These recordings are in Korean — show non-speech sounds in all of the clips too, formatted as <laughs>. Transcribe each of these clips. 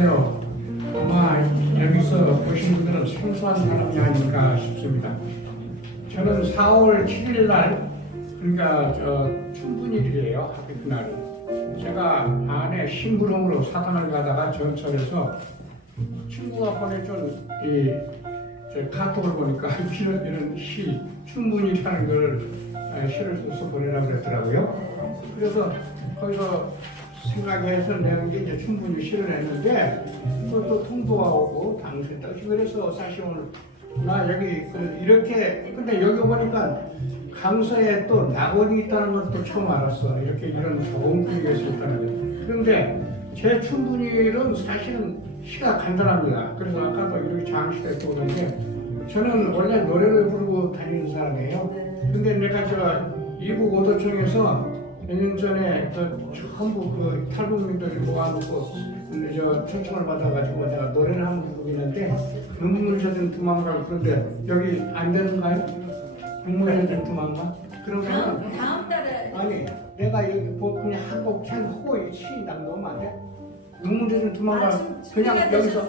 안녕하세요. 아마 여기서 보신 분들은 생소한 사람이 아닐까 싶습니다. 저는 4월 7일 날, 그러니까 저 춘분일이에요. 그날은. 제가 안에 심부름으로 사당을 가다가 전철에서 친구가 보내준 이, 저 카톡을 보니까 <laughs> 이런, 시, 춘분이라는 걸 아, 시를 써서 보내라고 그랬더라고요. 그래서 거기서 생각해서 내는 게 이제 충분히 시를 했는데 그것도 통도가 오고 당신 뜻이 그래서 사실 오늘 나 여기 그 이렇게 근데 여기 보니까 강서에 또 낙원이 있다는 것도 처음 알았어. 이렇게 이런 좋은 분위기가 있다는 거. 그런데 제 춘분일은 사실은 시가 간단합니다. 그래서 아까도 이렇게 장시대 또 오는데 저는 원래 노래를 부르고 다니는 사람이에요. 근데 내가 저 이북 오도청에서 몇 년 전에 저 전부 그 탈북민들이 모아놓고 저 초청을 받아가지고 내가 노래를 한 번 부르고 있는데 눈물 젖은 두만가 그런데 여기 안 되는가요? 눈물 젖은 두만가? 그러면 다음, 달에 아니 내가 여기 뭐 그냥 한곡 그냥 하고 시당 넣으면 안 돼? 눈물 젖은 두만가 그냥 여기서?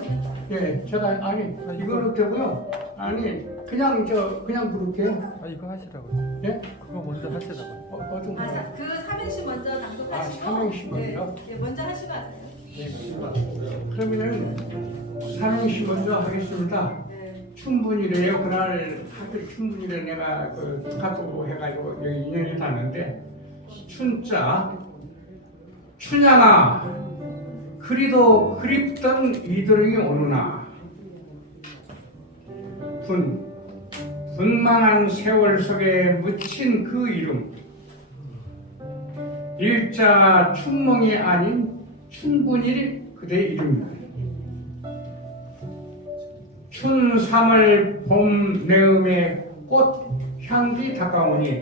예 제가 아니 이거는 되고요 아니 그냥 저 그냥 부를게요 아 이거 하시라고요. 예? 그거 먼저 하시라고요. 어, 어, 좀 아, 자, 그 삼행시 먼저 낭독하시고 아, 삼행시 먼저? 네, 네, 먼저 하시고 하세요. 그러면은 삼행시 먼저 하겠습니다. 네. 충분이래요. 그날 하필 충분이래 내가 그 카톡 해가지고 여기 인연이 닿는데 춘자 춘향아 그리도 그립던 이들이 오느나 분 분만한 세월 속에 묻힌 그 이름 일자 춘몽이 아닌 춘분일 그대 이름이다. 춘삼월 봄 내음의 꽃 향기 다가오니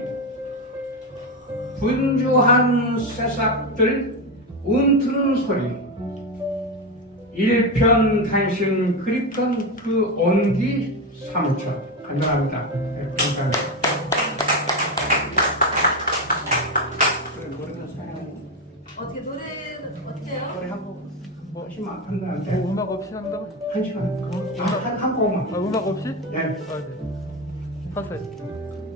분주한 새싹들 움트는 소리 일편 단심 그립던 그 온기 사무쳐 간단합니다. 네, 감사합니다. 어떻게 노래는 어때요? 노래 한곡 뭐 하시면 안뭐 음악 없이 한다고? 한 시간 아, 한, 한 곡만 아 음악 없이? 네. 아 네. 하세요.